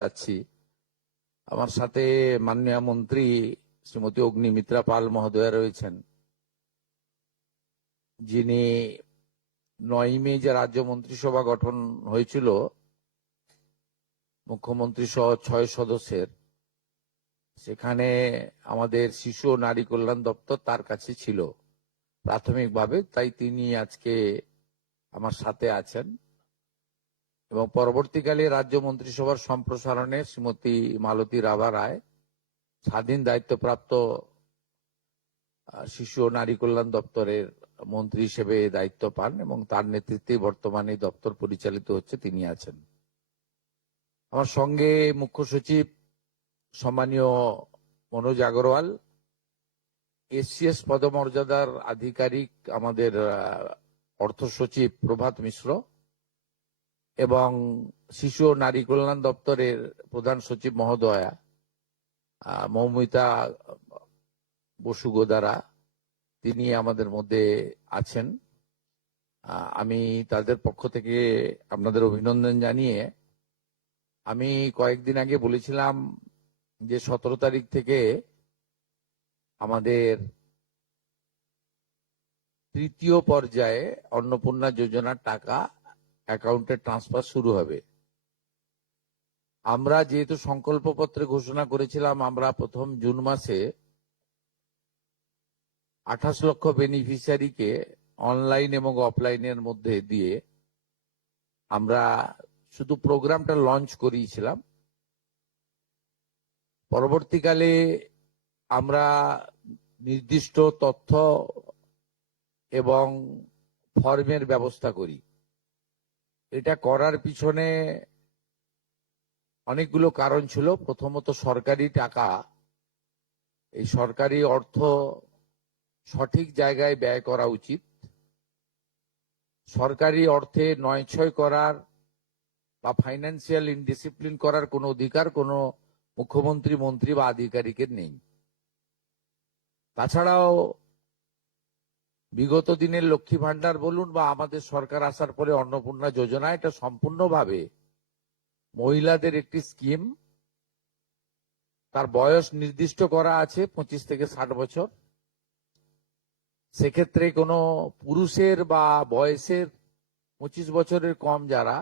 যাচ্ছি। আমার সাথে মাননীয় মন্ত্রী শ্রীমতী অগ্নিমিত্রা পাল মহোদয়া রয়েছেন, যিনি 9 মে যে রাজ্য মন্ত্রিসভা গঠন হয়েছিল মুখ্যমন্ত্রী সহ 6 সদস্যের, সেখানে আমাদের শিশু ও নারী কল্যাণ দপ্তর তার কাছে ছিল প্রাথমিকভাবে। তাই তিনি আজকে আমার সাথে আছেন এবং পরবর্তীকালে রাজ্য মন্ত্রিসভার সম্প্রসারণে শ্রীমতী মালতী রাভা রায় স্বাধীন দায়িত্বপ্রাপ্ত শিশু ও নারী কল্যাণ দপ্তরের মন্ত্রী হিসেবে দায়িত্ব পান এবং তার নেতৃত্বে বর্তমানে দপ্তর পরিচালিত হচ্ছে, তিনি আছেন। আমার সঙ্গে মুখ্য সচিব সম্মানীয় মনোজ আগরওয়াল, এসসিএস পদমর্যাদার আধিকারিক আমাদের অর্থ সচিব প্রভাত মিশ্র এবং শিশু ও নারী কল্যাণ দপ্তরের প্রধান সচিব মহোদয়া মৌমিতা বসু গোদারা, তিনি আমাদের মধ্যে আছেন। আমি তাদের পক্ষ থেকে আপনাদের অভিনন্দন জানিয়ে, আমি কয়েকদিন আগে বলেছিলাম যে 17 তারিখ থেকে আমাদের তৃতীয় পর্যায়ে অন্নপূর্ণা যোজনার টাকা অ্যাকাউন্টে ট্রান্সফার শুরু হবে। আমরা যেহেতু সংকল্পপত্রে ঘোষণা করেছিলাম, আমরা প্রথম জুন মাসে 28 লক্ষ বেনিফিশিয়ারিকে অনলাইন এবং অফলাইনের মধ্যে দিয়ে আমরা শুধু প্রোগ্রামটা লঞ্চ করিয়েছিলাম। পরবর্তীকালে আমরা নির্দিষ্ট তথ্য এবং ফর্মের ব্যবস্থা করি। এটা করার পিছনে অনেকগুলো কারণ ছিল। প্রথমত, সরকারি টাকা, এই সরকারি অর্থ সঠিক জায়গায় ব্যয় করা উচিত। সরকারি অর্থে নয়ছয় করার বা ফাইন্যান্সিয়াল ইনডিসিপ্লিন করার কোনো অধিকার কোনো মুখ্যমন্ত্রী, মন্ত্রী বা আধিকারিকের নেই। তাছাড়াও বিগত দিনের লক্ষ্মী ভান্ডার বলুন বা আমাদের সরকার আসার পরে অন্নপূর্ণা যোজনা, এটা সম্পূর্ণভাবে মহিলাদের একটি স্কিম। তার বয়স নির্দিষ্ট করা আছে 25 থেকে 60 বছর। সেক্ষেত্রে কোনো পুরুষের বা বয়সের 25 বছরের কম যারা,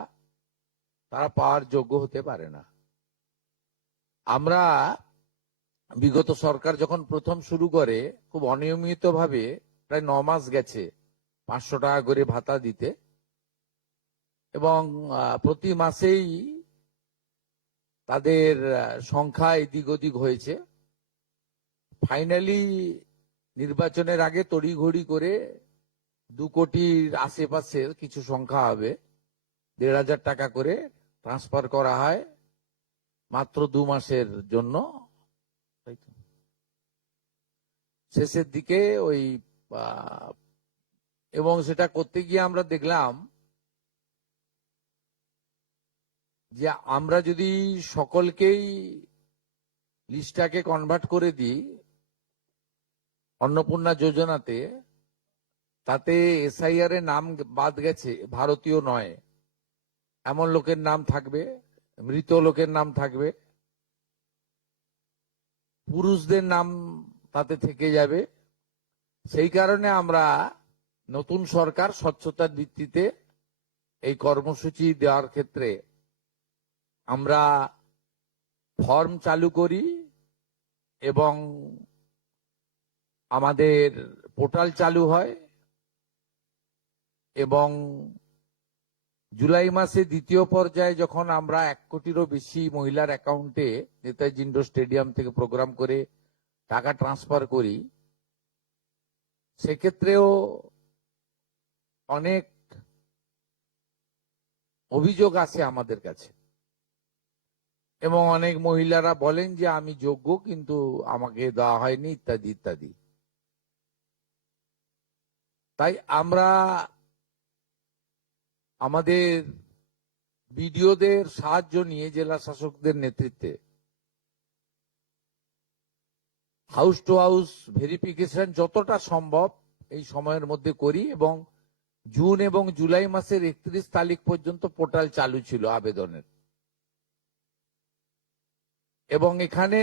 তারা পাওয়ার যোগ্য হতে পারে না। আমরা বিগত সরকার যখন প্রথম শুরু করে খুব অনিয়মিতভাবে প্রায় 9 মাস গেছে 500 টাকা করে ভাতা দিতে, এবং প্রতি মাসেই তাদের সংখ্যা এদিক ওদিক হয়েছে। ফাইনালি নির্বাচনের আগে তড়িঘড়ি করে 2 কোটির আশেপাশে কিছু সংখ্যা হবে, 1,500 টাকা করে ট্রান্সফার করা হয় মাত্র 2 মাসের জন্য। শেষের দিকে ওই এবং সেটা করতে গিয়ে আমরা দেখলাম যে আমরা যদি সকলকেই লিস্টটাকে কনভার্ট করে দিই অন্নপূর্ণা যোজনাতে, তাতে এসআইআর এর নাম বাদ গেছে, ভারতীয় নয় এমন লোকের নাম থাকবে, মৃত লোকের নাম থাকবে, পুরুষদের নাম তাতে থেকে যাবে। সেই কারণে আমরা নতুন সরকার স্বচ্ছতার ভিত্তিতে এই কর্মসূচি দেওয়ার ক্ষেত্রে আমরা ফর্ম চালু করি এবং আমাদের পোর্টাল চালু হয়, এবং জুলাই মাসে দ্বিতীয় পর্যায়ে যখন আমরা 1 কোটিরও বেশি মহিলার অ্যাকাউন্টে নেতাজি ইন্ডোর স্টেডিয়াম থেকে প্রোগ্রাম করে টাকা ট্রান্সফার করি, সেক্ষেত্রেও অনেক অভিযোগ আসে আমাদের কাছে এবং অনেক মহিলারা বলেন যে আমি যোগ্য কিন্তু আমাকে দেওয়া হয়নি, ইত্যাদি ইত্যাদি। তাই আমরা আমাদের বিডিওদের সাহায্য নিয়ে জেলা শাসকদের নেতৃত্বে হাউস টু হাউস ভেরিফিকেশন যতটা সম্ভব এই সময়ের মধ্যে করি, এবং জুন এবং জুলাই মাসের 31 তারিখ পর্যন্ত পোর্টাল চালু ছিল আবেদনের। এবং এখানে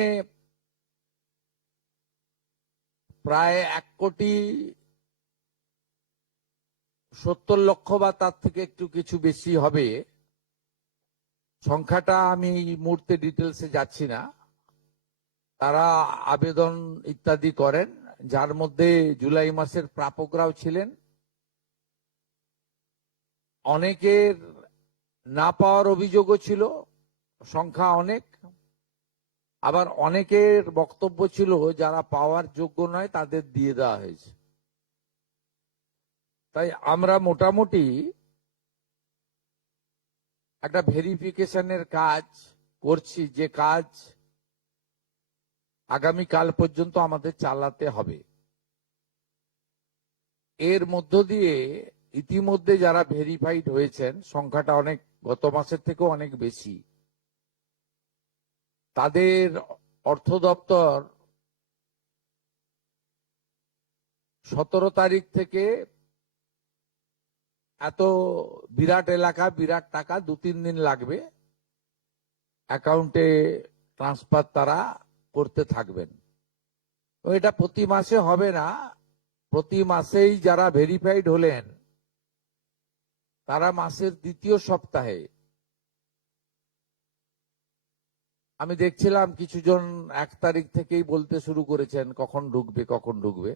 প্রায় 1,70,00,000 বা তার থেকে একটু কিছু বেশি হবে। সংখ্যাটা আমি এই মুহূর্তে ডিটেলসে যাচ্ছি না। তারা আবেদন ইত্যাদি করেন, যার মধ্যে জুলাই মাসের প্রাপকরাও ছিলেন। অনেকের না পাওয়ার অভিযোগও ছিল, সংখ্যা অনেক। আবার অনেকের বক্তব্য ছিল যারা পাওয়ার যোগ্য নয় তাদের দিয়ে দেওয়া হয়েছে। তাই আমরা মোটামুটি একটা ভেরিফিকেশনের কাজ করছি, যে কাজ আগামী কাল পর্যন্ত আমাদের চালাতে হবে। এর মধ্য দিয়ে ইতিমধ্যে যারা ভেরিফাইড হয়েছেন, সংখ্যাটা অনেক, গত মাসের থেকেও অনেক বেশি, তাদের অর্থ দপ্তর 17 তারিখ থেকে এত বিরাট এলাকা, বিরাট টাকা, 2-3 দিন লাগবে, অ্যাকাউন্টে ট্রান্সফার তারা করতে থাকবেন। এটা প্রতি মাসে হবে না, প্রতি মাসেই যারা ভেরিফাইড হলেন তারা মাসের দ্বিতীয় সপ্তাহে, আমি দেখছিলাম কিছুজন 1 তারিখ থেকেই বলতে শুরু করেছেন কখন ঢুকবে কখন ঢুকবে।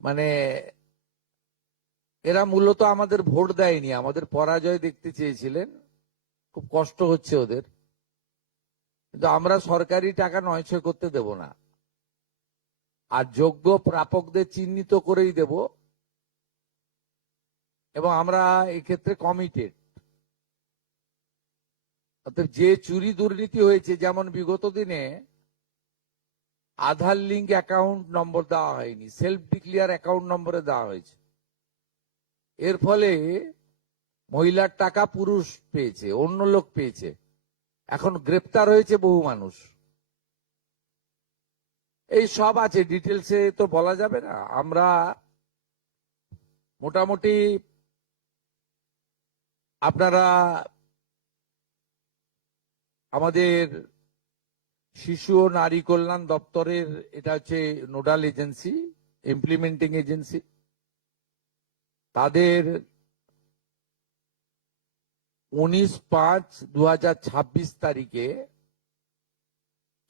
মানে এরা মূলত আমাদের ভোট দেয়নি, আমাদের পরাজয় দেখতে চেয়েছিলেন, খুব কষ্ট হচ্ছে ওদের। কিন্তু আমরা সরকারি টাকা নয়ছয় করতে দেব না, আর যোগ্য প্রাপকদের চিহ্নিত করেই দেব। এবং আমরা এক্ষেত্রে কমিটেড। অর্থাৎ যে চুরি দুর্নীতি হয়েছে, যেমন বিগত দিনে আধার লিঙ্ক অ্যাকাউন্ট নম্বর দেওয়া হয়নি, সেলফ ডিক্লিয়ার অ্যাকাউন্ট নম্বরে দেওয়া হয়েছে। এর ফলে মহিলার টাকা পুরুষ পেয়েছে, অন্য লোক পেয়েছে, এখন গ্রেপ্তার হয়েছে বহু মানুষ। এই সব আছে, ডিটেলসে তো বলা যাবে না। আমরা মোটামুটি, আপনারা আমাদের শিশু ও নারী কল্যাণ দপ্তরের, এটা হচ্ছে নোডাল এজেন্সি, ইমপ্লিমেন্টিং এজেন্সি, তাদের 19/5/2026 তারিখে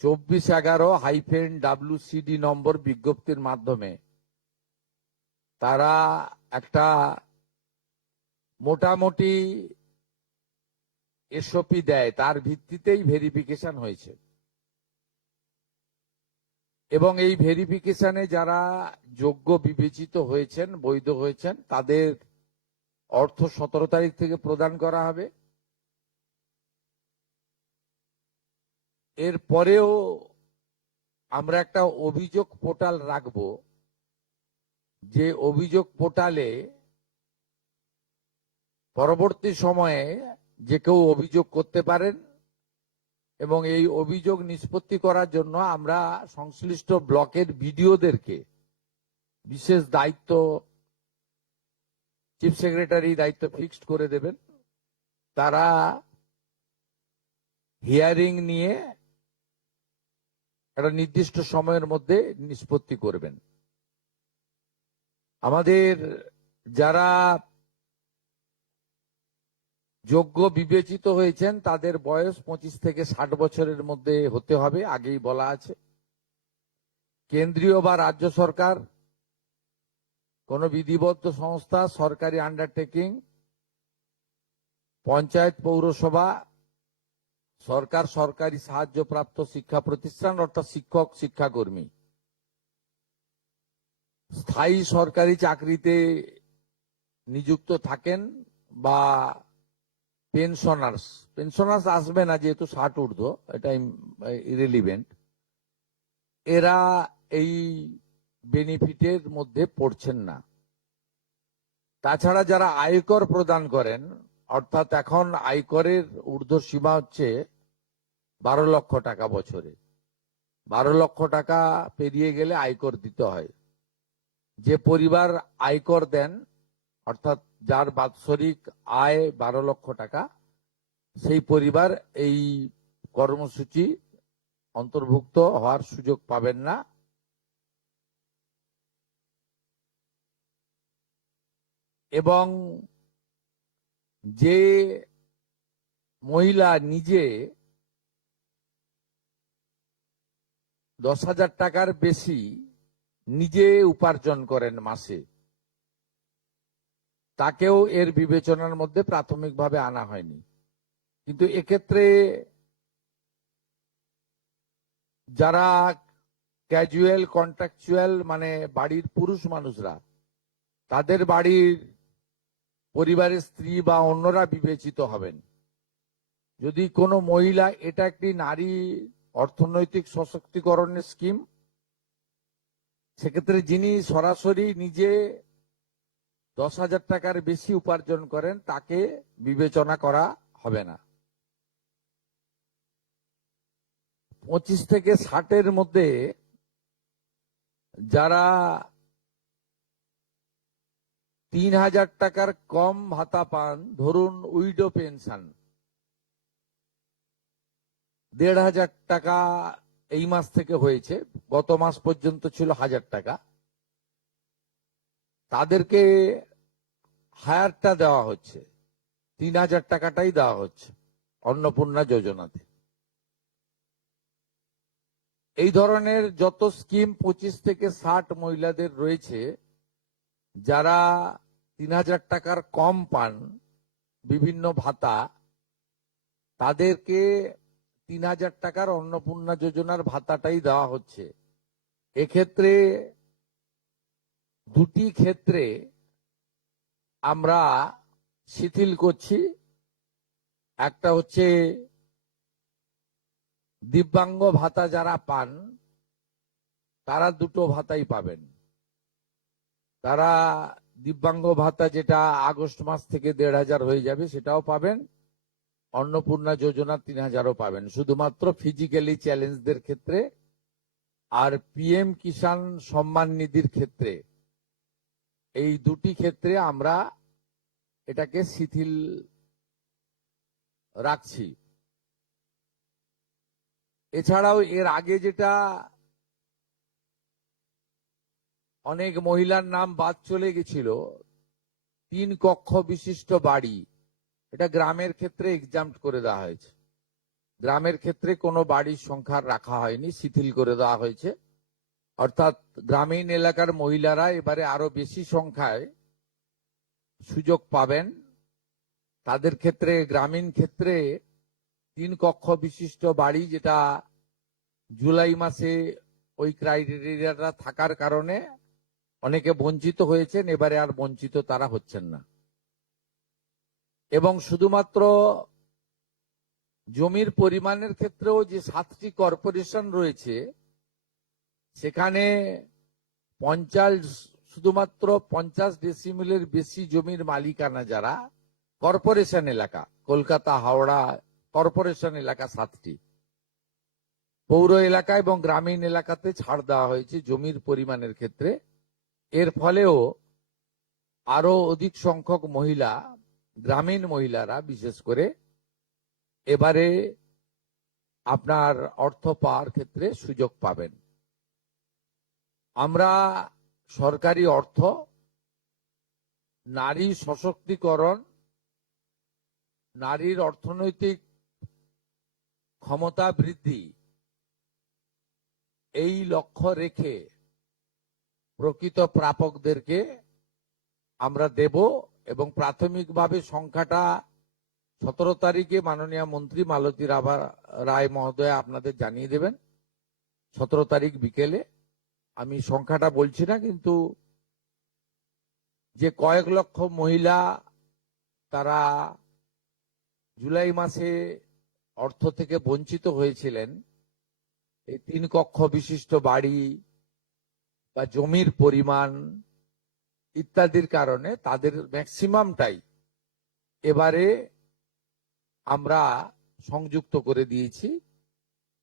2411-WCD নম্বর বিজ্ঞপ্তির মাধ্যমে তারা একটা মোটামুটি এসওপি দেয়, তার ভিত্তিতেই ভেরিফিকেশন হয়েছে। এবং এই ভেরিফিকেশনে যারা যোগ্য বিবেচিত হয়েছেন, বৈধ হয়েছেন, তাদের অর্থ 17 তারিখ থেকে প্রদান করা হবে। এরপরেও আমরা একটা অভিযোগ পোর্টাল রাখব, যে অভিযোগ পোর্টালে পরবর্তী সময়ে যে কেউ অভিযোগ করতে পারেন। এবং এই অভিযোগ নিষ্পত্তি করার জন্য আমরা সংশ্লিষ্ট ব্লকের বিডিওদেরকে বিশেষ দায়িত্ব, চিফ সেক্রেটারি দায়িত্ব ফিক্সড করে দেবেন। তারা হিয়ারিং নিয়ে একটা নির্দিষ্ট সময়ের মধ্যে নিষ্পত্তি করবেন। আমাদের যারা যোগ্য বিবেচিত হয়েছেন তাদের বয়স 25 থেকে 60 বছরের মধ্যে হতে হবে, আগেই বলা আছে। কেন্দ্রীয় বা রাজ্য সরকার, কোন বিধিবদ্ধ সংস্থা, সরকারি আন্ডারটেকিং, পঞ্চায়েত, পৌরসভা, সরকার, সরকারি সাহায্যপ্রাপ্ত শিক্ষা প্রতিষ্ঠান অর্থাৎ শিক্ষক, শিক্ষাকর্মী, স্থায়ী সরকারি চাকরিতে নিযুক্ত থাকেন, বা পেনশনার্স আসবে না যেহেতু 60 ঊর্ধ্ব, এটা ইরেলিভেন্ট। এরা এই বেনিফিটের মধ্যে পড়ছেন না। তাছাড়া যারা আয়কর প্রদান করেন, অর্থাৎ এখন আয়করের ঊর্ধ্ব সীমা হচ্ছে 12 লক্ষ টাকা বছরে। 12 লক্ষ টাকা পেরিয়ে গেলে আয়কর দিতে হয়। যে পরিবার আয়কর দেন, অর্থাৎ যার বাৎসরিক আয় 12 লক্ষ টাকা, সেই পরিবার এই কর্মসূচি অন্তর্ভুক্ত হওয়ার সুযোগ পাবেন না। এবং যে মহিলা নিজে 10,000 টাকার বেশি নিজে উপার্জন করেন মাসে, তাকেও এর বিবেচনার মধ্যে প্রাথমিকভাবে আনা হয়নি। কিন্তু এক্ষেত্রে যারা ক্যাজুয়াল কন্ট্রাকচুয়াল মানে বাড়ির পুরুষ মানুষরা, তাদের বাড়ির পরিবারের স্ত্রী বা অন্যরা বিবেচিত হবেন। যদি কোনো মহিলা, এটা একটি নারী অর্থনৈতিক সশক্তিকরণের স্কিম, সেক্ষেত্রে যিনি সরাসরি নিজে 10,000 টাকার বেশি উপার্জন করেন তাকে বিবেচনা করা হবে না। 25 থেকে 60-এর মধ্যে যারা 3,000 টাকার কম ভাতা পান, ধরুন উইডো পেনশন 1,500 টাকা এই মাস থেকে হয়েছে, গত মাস পর্যন্ত ছিল 1,000 টাকা, তাদেরকে হায়ারটা দেওয়া হচ্ছে, 3,000 টাকাটাই দেওয়া হচ্ছে অন্নপূর্ণা যোজনাতে। এই ধরনের যত স্কিম 25 থেকে 60 মহিলাদের রয়েছে, যারা 3,000 টাকার কম পান বিভিন্ন ভাতা, তাদেরকে 3,000 টাকার অন্নপূর্ণা যোজনার ভাতাটাই দেওয়া হচ্ছে। এক্ষেত্রে দুটি ক্ষেত্রে আমরা শিথিল করছি। একটা হচ্ছে দিব্যাঙ্গ ভাতা যারা পান তারা দুটো ভাতাই পাবেন। তারা দিব্যাঙ্গ ভাতা যেটা আগস্ট মাস থেকে 1,500 হয়ে যাবে সেটাও পাবেন, অন্নপূর্ণা যোজনা 3,000ও পাবেন, শুধুমাত্র ফিজিক্যালি চ্যালেঞ্জদের ক্ষেত্রে। আর পিএম কিষাণ সম্মান নিধির ক্ষেত্রে, এই দুটি ক্ষেত্রে আমরা এটাকে শিথিল রাখছি। এছাড়াও এর আগে যেটা অনেক মহিলার নাম বাদ চলে গেছিল, 3 কক্ষ বিশিষ্ট বাড়ি, এটা গ্রামের ক্ষেত্রে এক্সাম্পট করে দেওয়া হয়েছে। গ্রামের ক্ষেত্রে কোনো বাড়ির সংখ্যা রাখা হয়নি, শিথিল করে দেওয়া হয়েছে। অর্থাৎ গ্রামীণ এলাকার মহিলারা এবারে আরো বেশি সংখ্যায় সুযোগ পাবেন। তাদের ক্ষেত্রে, গ্রামীণ ক্ষেত্রে 3 কক্ষ বিশিষ্ট বাড়ি, যেটা জুলাই মাসে ওই ক্রাইটেরিয়াটা থাকার কারণে অনেকে বঞ্চিত হয়েছেন, এবারে আর বঞ্চিত তারা হচ্ছেন না। এবং শুধুমাত্র জমির পরিমাণের ক্ষেত্রেও যে 7টি কর্পোরেশন রয়েছে, সেখানে শুধুমাত্র 50 ডেসিমেলের বেশি জমির মালিকানা যারা কর্পোরেশন এলাকা, কলকাতা হাওড়া কর্পোরেশন এলাকা 7টি, পৌর এলাকা এবং গ্রামীণ এলাকাতে ছাড় দেওয়া হয়েছে জমির পরিমাণের ক্ষেত্রে। এর ফলেও আরো অধিক সংখ্যক মহিলা, গ্রামীণ মহিলারা বিশেষ করে, এবারে আপনার অর্থ পাওয়ার ক্ষেত্রে সুযোগ পাবেন। আমরা সরকারি অর্থ, নারী সশক্তিকরণ, নারীর অর্থনৈতিক ক্ষমতা বৃদ্ধি, এই লক্ষ্য রেখে প্রকৃত প্রাপকদেরকে আমরা দেব। এবং প্রাথমিকভাবে সংখ্যাটা 17 তারিখে মাননীয় মন্ত্রী মালতী রায় মহোদয় আপনাদের জানিয়ে দেবেন। 17 তারিখ বিকেলে। আমি সংখ্যাটা বলছি না, কিন্তু যে কয়েক লক্ষ মহিলা তারা জুলাই মাসে অর্থ থেকে বঞ্চিত হয়েছিলেন, এই 3 কক্ষ বিশিষ্ট বাড়ি বা জমির পরিমাণ ইত্যাদির কারণে তাদের ম্যাক্সিমামটাই এবারে আমরা সংযুক্ত করে দিয়েছি।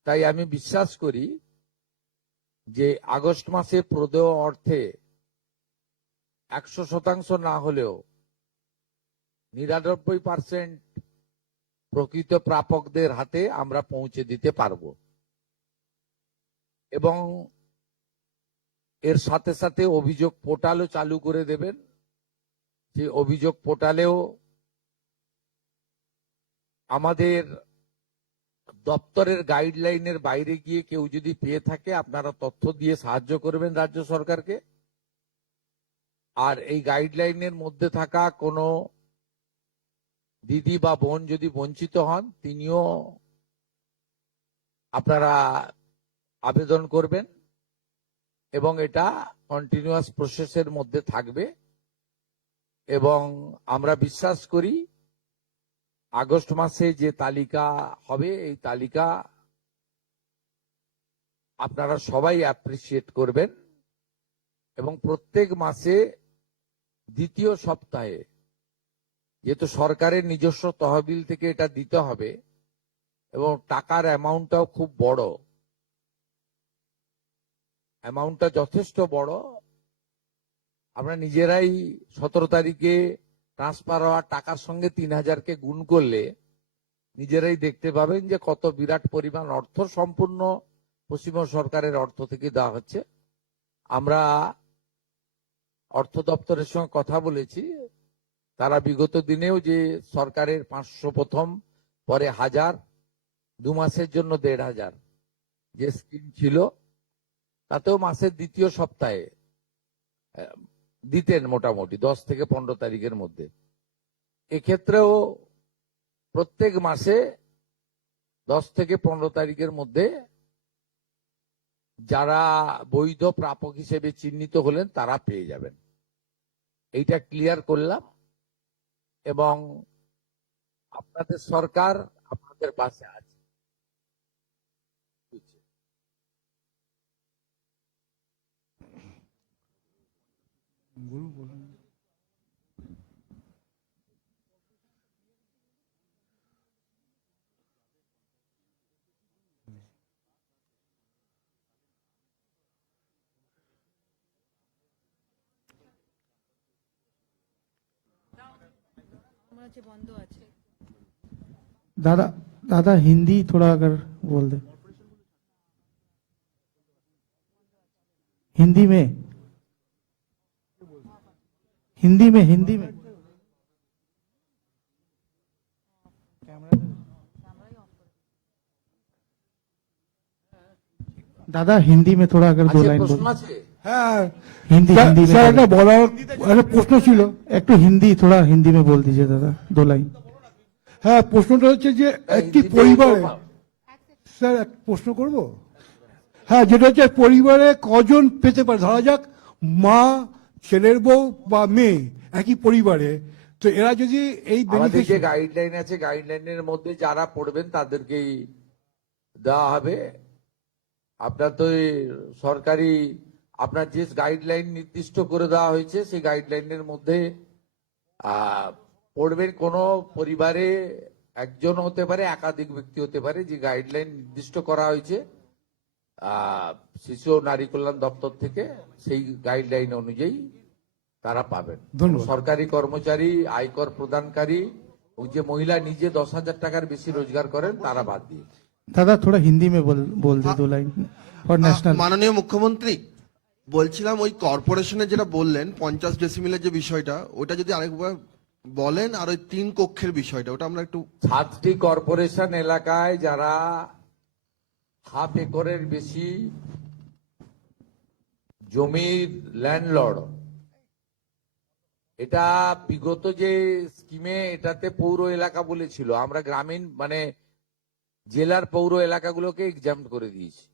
তাই আমি বিশ্বাস করি যে আগস্ট মাসে প্রদেয় অর্থে 100% না হলেও 99% প্রকৃত প্রাপকদের হাতে আমরা পৌঁছে দিতে পারবো। এবং এর সাথে সাথে অভিযোগ পোর্টালও চালু করে দেবেন। সেই অভিযোগ পোর্টালেও আমাদের দপ্তরের গাইডলাইনের বাইরে গিয়ে কেউ যদি পেয়ে থাকে আপনারা তথ্য দিয়ে সাহায্য করবেন রাজ্য সরকারকে। আর এই গাইডলাইনের মধ্যে থাকা কোনো দিদি বা বোন যদি বঞ্চিত হন তিনিও আপনারা আবেদন করবেন এবং এটা কন্টিনিউয়াস প্রসেসের মধ্যে থাকবে। এবং আমরা বিশ্বাস করি আগস্ট মাসে যে তালিকা হবে এই তালিকা আপনারা সবাই অ্যাপ্রিসিয়েট করবেন এবং প্রত্যেক মাসে দ্বিতীয় সপ্তাহে, যেহেতু সরকারের নিজস্ব তহবিল থেকে এটা দিতে হবে এবং টাকার অ্যামাউন্টটাও খুব বড়, অ্যামাউন্টটা যথেষ্ট বড়। আমরা নিজেরাই 17 তারিখে ট্রান্সফার হওয়ার টাকার সঙ্গে 3000কে গুণ করলে নিজেরাই দেখতে পাবেন যে কত বিরাট পরিমাণ অর্থ সম্পূর্ণ পশ্চিমবঙ্গ সরকারের অর্থ থেকে দেওয়া হচ্ছে। আমরা অর্থ দপ্তরের সঙ্গে কথা বলেছি, তারা বিগত দিনেও যে সরকারের 500 প্রথম, পরে 1000, 2 মাসের জন্য 1500 যে স্কিম ছিল তাতেও মাসের দ্বিতীয় সপ্তাহে দিতেন মোটামুটি 10 থেকে 15 তারিখের মধ্যে। এক্ষেত্রেও প্রত্যেক মাসে 10 থেকে 15 তারিখের মধ্যে যারা বৈধ প্রাপক হিসেবে চিহ্নিত হলেন তারা পেয়ে যাবেন। এইটা ক্লিয়ার করলাম এবং আপনাদের সরকার আপনাদের পাশে আছে। दादा दादा हिंदी थोड़ा अगर बोल दे, हिंदी में हिंदी में हिंदी में दादा हिंदी में थोड़ा अगर दो लाइन প্রশ্ন बोल। আছে? হ্যাঁ हिंदी हिंदी में স্যার थोड़ा- একটা বলার একটা প্রশ্ন ছিল। एक तो हिंदी थोड़ा हिंदी में बोल दीजिए दादा, 2 लाइन। হ্যাঁ প্রশ্নটা হচ্ছে যে একটি হিন্দিতে পরিবারে, তো- স্যার এক প্রশ্ন করব। হ্যাঁ যেটা হচ্ছে পরিবারে কজন পেতে পারে, ধরা যাক মা, ছেলের বউ বা মেয়ে একই পরিবারে, তো এরা যদি এই আমাদের যে বেনিফিশিয়ারি, গাইডলাইন আছে গাইডলাইনের মধ্যে যারা পড়বেন তাদেরকেই দেওয়া হবে। আপনার তো এই সরকারি আপনার যে গাইডলাইন নির্দিষ্ট করে দেওয়া হয়েছে সেই গাইডলাইনের মধ্যে পড়বেন। কোন পরিবারে একজন হতে পারে, একাধিক ব্যক্তি হতে পারে, যে গাইডলাইন নির্দিষ্ট করা হয়েছে শিশু ও নারী কল্যাণ দপ্তর থেকে, সেই গাইডলাইন অনুযায়ী তারা পাবেন। ধন্যবাদ। সরকারি কর্মচারী, আয়কর প্রদানকারী ও যে মহিলা নিজে 10,000 টাকার বেশি রোজগার করেন তারা বাদ দিয়ে। दादा थोड़ा हिंदी में बोल दे 2 लाइन और नेशनल। মাননীয় মুখ্যমন্ত্রী, বলছিলাম ওই কর্পোরেশনের যেটা বললেন 50 ডেসিমিলের যে বিষয়টা, ওটা যদি আরেকবার বলেন, আর ওই 3 কক্ষের বিষয়টা ওটা আমরা একটু। 7টি কর্পোরেশন এলাকায় যারা হাফ একরের বেশি জমির ল্যান্ডলর্ড, এটা বিগত যে স্কিমে এটাতে পৌর এলাকা বলেছিল, আমরা গ্রামীণ মানে জেলার পৌর এলাকাগুলোকে এক্সাম্পট করে দিয়েছি।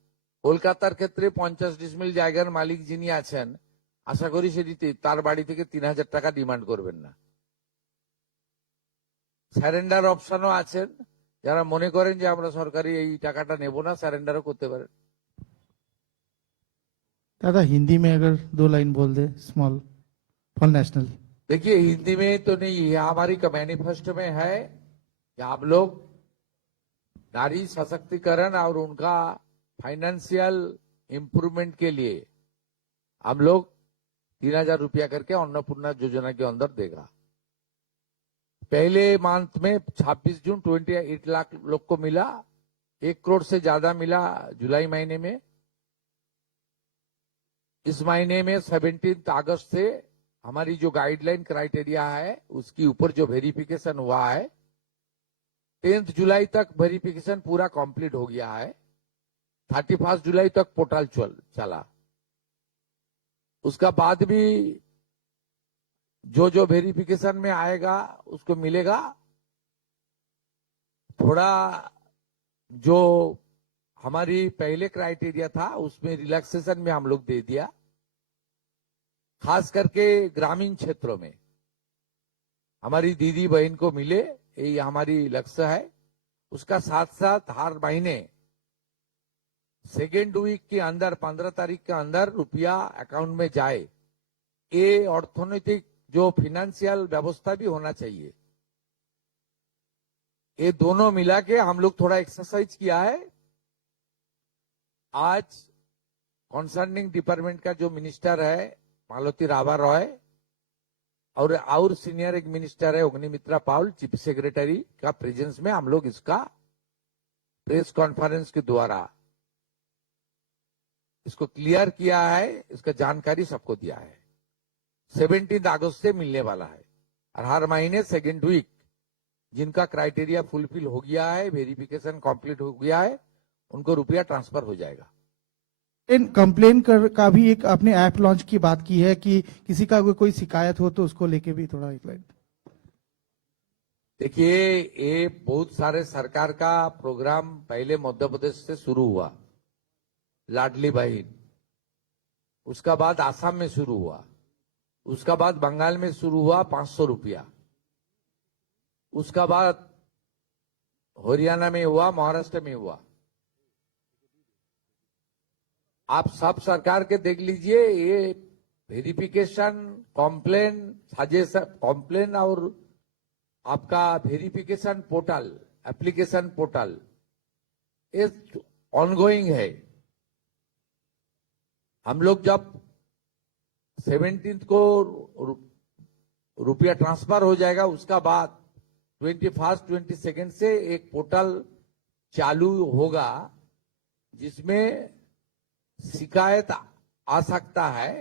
কলকাতার ক্ষেত্রে 50 ডিসমিল জায়গার মালিক যিনি আছেন, আশা করি সেটিতে তার বাড়ি থেকে 3000 টাকা ডিমান্ড করবেন না। স্যারেন্ডার অপশনও আছেন, যারা মনে করেন যে আমরা সরকারি এই টাকাটা নেব না, স্যারেন্ডারও করতে পারেন। दादा हिंदी में अगर 2 लाइन बोल दे स्मॉल फॉर नेशनल। देखिए हिंदी में तो नहीं है, हमारी मैनिफेस्टो में है कि आप लोग नारी सशक्तिकरण और उनका फाइनेंशियल इम्प्रूवमेंट के लिए हम लोग 3000 रुपया करके अन्नपूर्णा योजना के अंदर देगा। पहले मंथ में 26 जून 28 लाख लोग को मिला, 1 करोड़ से ज्यादा मिला जुलाई महीने में। इस महीने में 17 अगस्त से हमारी जो गाइडलाइन क्राइटेरिया है उसके ऊपर जो वेरिफिकेशन हुआ है, 10 जुलाई तक वेरिफिकेशन पूरा कंप्लीट हो गया है। 31 जुलाई तक पोर्टल चला। उसका बाद भी जो जो वेरिफिकेशन में आएगा उसको मिलेगा। थोड़ा जो हमारी पहले क्राइटेरिया था उसमें रिलैक्सेशन में हम लोग दे दिया, खास करके ग्रामीण क्षेत्रों में हमारी दीदी बहन को मिले, यही हमारी लक्ष्य है। उसका साथ साथ हर महीने सेकेंड वीक के अंदर 15 तारीख के अंदर रुपया अकाउंट में जाए, ये अर्थनैतिक जो फाइनेंशियल व्यवस्था भी होना चाहिए। ये दोनों मिला के हम लोग थोड़ा एक्सरसाइज किया है। आज कंसर्निंग डिपार्टमेंट का जो मिनिस्टर है मालती राबा रॉय और सीनियर एक मिनिस्टर है अग्निमित्रा पाउल, चीफ सेक्रेटरी का प्रेजेंस में हम लोग इसका प्रेस कॉन्फ्रेंस के द्वारा इसको क्लियर किया है, इसका जानकारी सबको दिया है। 17 अगस्त से मिलने वाला है और हर महीने सेकेंड वीक जिनका क्राइटेरिया फुलफिल हो गया है, वेरिफिकेशन कंप्लीट हो गया है, उनको रुपया ट्रांसफर हो जाएगा। इन कंप्लेन का भी एक आपने ऐप लॉन्च की बात की है कि किसी का कोई शिकायत हो तो उसको लेके भी थोड़ा एक लाइन। देखिए, ये बहुत सारे सरकार का प्रोग्राम पहले मध्य प्रदेश से शुरू हुआ, लाडली बहन, उसका बाद आसाम में शुरू हुआ, उसका बाद बंगाल में शुरू हुआ 500 रुपया, उसका बाद हरियाणा में हुआ, महाराष्ट्र में हुआ। आप सब सरकार के देख लीजिए, ये वेरिफिकेशन, कॉम्प्लेन, सजेशन, कॉम्प्लेन और आपका वेरिफिकेशन पोर्टल, एप्लीकेशन पोर्टल, ये ऑनगोइंग है। हम लोग जब 17 को रुपया ट्रांसफर हो जाएगा, उसका बाद 21, 22 से एक पोर्टल चालू होगा जिसमें शिकायत आ सकता है।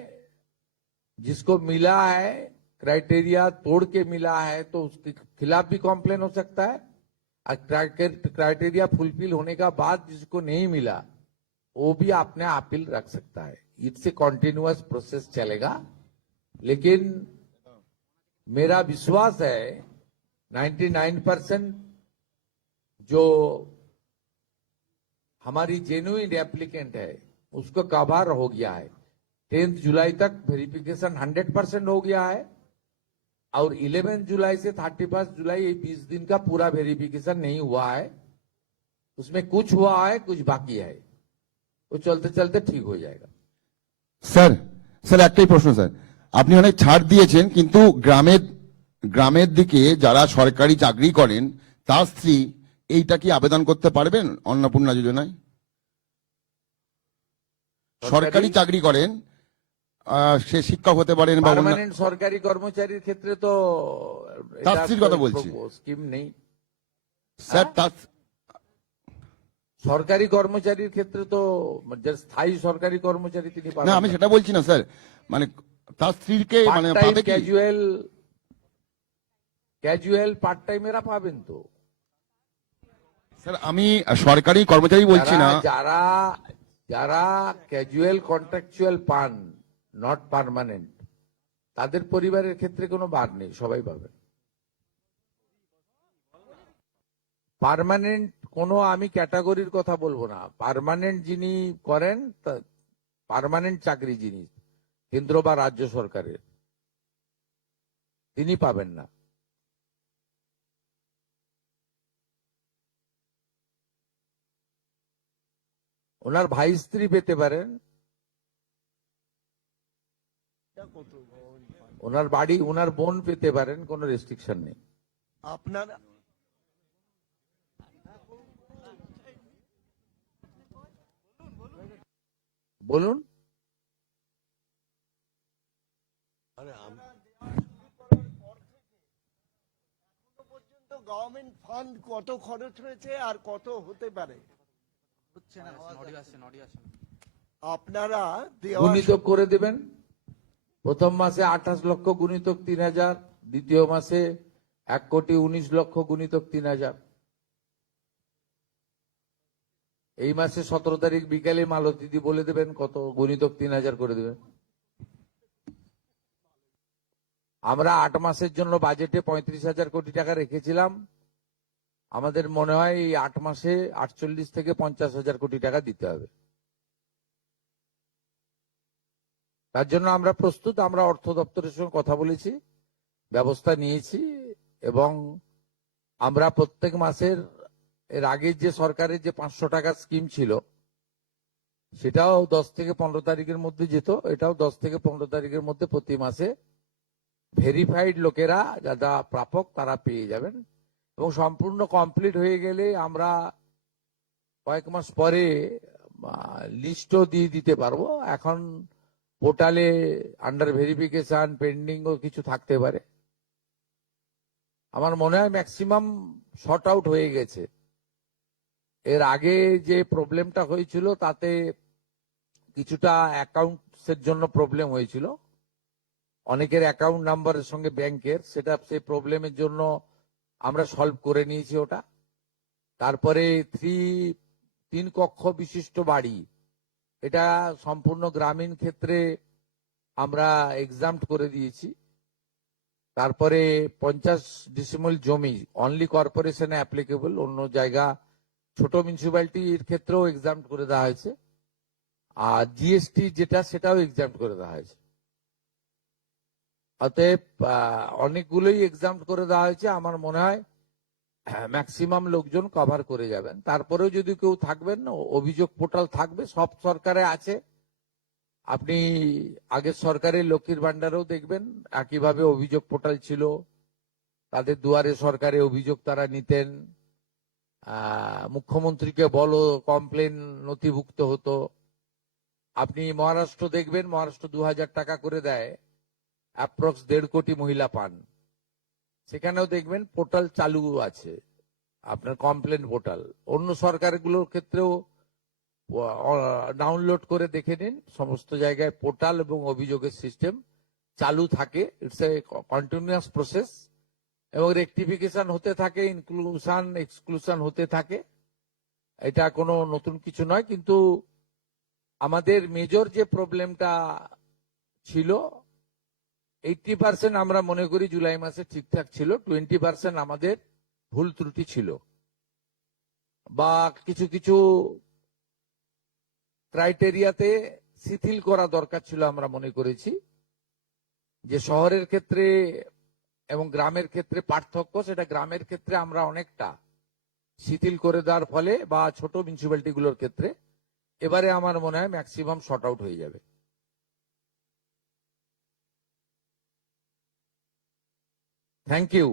जिसको मिला है, क्राइटेरिया तोड़ के मिला है, तो उसके खिलाफ भी कॉम्प्लेन हो सकता है। और क्राइटेरिया फुलफिल होने का बाद जिसको नहीं मिला वो भी अपने अपील रख सकता है। इससे कॉन्टिन्यूअस प्रोसेस चलेगा। लेकिन मेरा विश्वास है 99% जो हमारी जेन्युइन एप्लीकेंट है उसको कवर हो गया है। 10 जुलाई तक वेरिफिकेशन 100% हो गया है और 11 जुलाई से 31 जुलाई ये 20 दिन का पूरा वेरिफिकेशन नहीं हुआ है। उसमें कुछ हुआ है, कुछ बाकी है, वो चलते चलते ठीक हो जाएगा। স্যার একটাই প্রশ্ন স্যার, আপনি অনেক ছাড় দিয়েছেন কিন্তু গ্রামের দিকে যারা সরকারি চাকরি করেন তার স্ত্রী এইটা কি আবেদন করতে পারবেন অন্নপূর্ণা যোজনায়? সরকারি চাকরি করেন, সে শিক্ষক হতে পারেন বা পার্মানেন্ট সরকারি কর্মচারীর ক্ষেত্রে তো তার স্ত্রীর কথা বলছি স্কিম নেই স্যার। তার সরকারি কর্মচারীর ক্ষেত্রে তো যে স্থায়ী সরকারি কর্মচারী তিনি না, পাবেন আমি সেটা বলছি না স্যার, মানে তার স্ত্রীকে মানে পাবে কি? ক্যাজুয়াল পার্ট টাইম এরা পাবেন তো স্যার আমি সরকারি কর্মচারী বলছি না। যারা যারা ক্যাজুয়াল কন্ট্রাকচুয়াল পান, নট পার্মানেন্ট, তাদের পরিবারের ক্ষেত্রে কোনো বার নেই, সবাই পাবেন। পার্মানেন্ট কোনো আমি ক্যাটাগরির কথা বলবো না। পার্মানেন্ট যিনি করেন, পার্মানেন্ট চাকরি যিনি কেন্দ্র বা রাজ্য সরকারের, তিনি পাবেন না। ওনার ভাই স্ত্রী পেতে পারেন, ওনার বাড়ি, ওনার বোন পেতে পারেন, কোনো রেস্ট্রিকশন নেই। আপনার বলুন। ডেভেলপমেন্ট ফান্ড কত খরচ হয়েছে আর কত হতে পারে আপনারা দেওয়া গুণিতক করে দেবেন। প্রথম মাসে 28 লক্ষ গুণিতক 3000, দ্বিতীয় মাসে 1,19,00,000 গুণিতক 3000। এই মাসে 17 তারিখ বিকালে মালতীদি বলে দেবেন কত গুণিতক 3000 করে দেবেন। আমরা 8 মাসের জন্য বাজেটে 35,000 কোটি টাকা রেখেছিলাম। আমাদের মনে হয় এই 8 মাসে 48 থেকে 50,000 কোটি টাকা দিতে হবে। তার জন্য আমরা প্রস্তুত। আমরা অর্থ দপ্তরের সঙ্গে কথা বলেছি, ব্যবস্থা নিয়েছি, এবং আমরা প্রত্যেক মাসের এর আগে যে সরকারের যে 500 টাকার স্কিম ছিল সেটাও 10 থেকে 15 তারিখের মধ্যে যেত, এটাও 10 থেকে 15 তারিখের মধ্যে প্রতি মাসে ভেরিফাইড লোকেরা যারা প্রাপক তারা পেয়ে যাবেন, এবং সম্পূর্ণ কমপ্লিট হয়ে গেলে আমরা কয়েক মাস পরে লিস্টও দিয়ে দিতে পারবো। এখন পোর্টালে আন্ডার ভেরিফিকেশন পেন্ডিং ও কিছু থাকতে পারে। আমার মনে হয় ম্যাক্সিমাম শর্ট আউট হয়ে গেছে। এর আগে যে প্রবলেমটা হয়েছিল তাতে কিছুটা অ্যাকাউন্টসের জন্য প্রবলেম হয়েছিল, অনেকের অ্যাকাউন্ট নাম্বারের সঙ্গে ব্যাংকের, সেটা সেই প্রবলেমের জন্য আমরা সলভ করে নিয়েছি ওটা। তারপরে 3 কক্ষ বিশিষ্ট বাড়ি, এটা সম্পূর্ণ গ্রামীণ ক্ষেত্রে আমরা এক্সাম্পট করে দিয়েছি। তারপরে 50 ডিসিমল জমি অনলি কর্পোরেশনে অ্যাপ্লিকেবল, অন্য জায়গা ছোট মিউনিসিপ্যালিটির ক্ষেত্রেও এক্সাম্পট করে দেওয়া হয়েছে। আর জিএসটি যেটা সেটাও এক্সাম্পট করে দেওয়া হয়েছে। অতএব অনেকগুলোই এক্সাম্পট করে দেওয়া হয়েছে। আমার মনে হয় ম্যাক্সিমাম লোকজন কভার করে যাবেন। তারপরেও যদি কেউ থাকবেন, অভিযোগ পোর্টাল থাকবে, সব সরকারে আছে। আপনি আগের সরকারের লক্ষ্মীর ভান্ডারেও দেখবেন একইভাবে অভিযোগ পোর্টাল ছিল, তাদের দুয়ারে সরকারে অভিযোগ তারা নিতেন, মুখ্যমন্ত্রীকে বলো কমপ্লেন নথিভুক্ত হতো। আপনি মহারাষ্ট্র দেখবেন, মহারাষ্ট্র 2000 টাকা করে দেয়, অ্যাপ্রক্স 1.5 কোটি মহিলা পান। সেখানেও দেখবেন পোর্টাল চালু আছে, আপনার কমপ্লেন পোর্টাল। অন্য সরকারগুলোর ক্ষেত্রেও ডাউনলোড করে দেখে নিন, সমস্ত জায়গায় পোর্টাল এবং অভিযোগের সিস্টেম চালু থাকে। ইটস এ কন্টিনিউয়াস প্রসেস, এবং রেকটিফিকেশন হতে থাকে, ইনক্লুশন এক্সক্লুশন হতে থাকে। এটা কোনো নতুন কিছু নয়। কিন্তু আমাদের মেজর যে প্রবলেমটা ছিল, 80% আমরা মনে করি জুলাই মাসে ঠিকঠাক ছিল, 20% আমাদের ভুল ত্রুটি ছিল, বা কিছু কিছু ক্রাইটেরিয়াতে শিথিল করা দরকার ছিল। আমরা মনে করেছি যে শহরের ক্ষেত্রে এবং গ্রামের ক্ষেত্রে পার্থক্য, সেটা গ্রামের ক্ষেত্রে আমরা অনেকটা শিথিল করে দেওয়ার ফলে, বা ছোট মিউনিসিপ্যালিটি গুলোর ক্ষেত্রে এবারে আমার মনে হয় ম্যাক্সিমাম শর্ট আউট হয়ে যাবে। Thank you.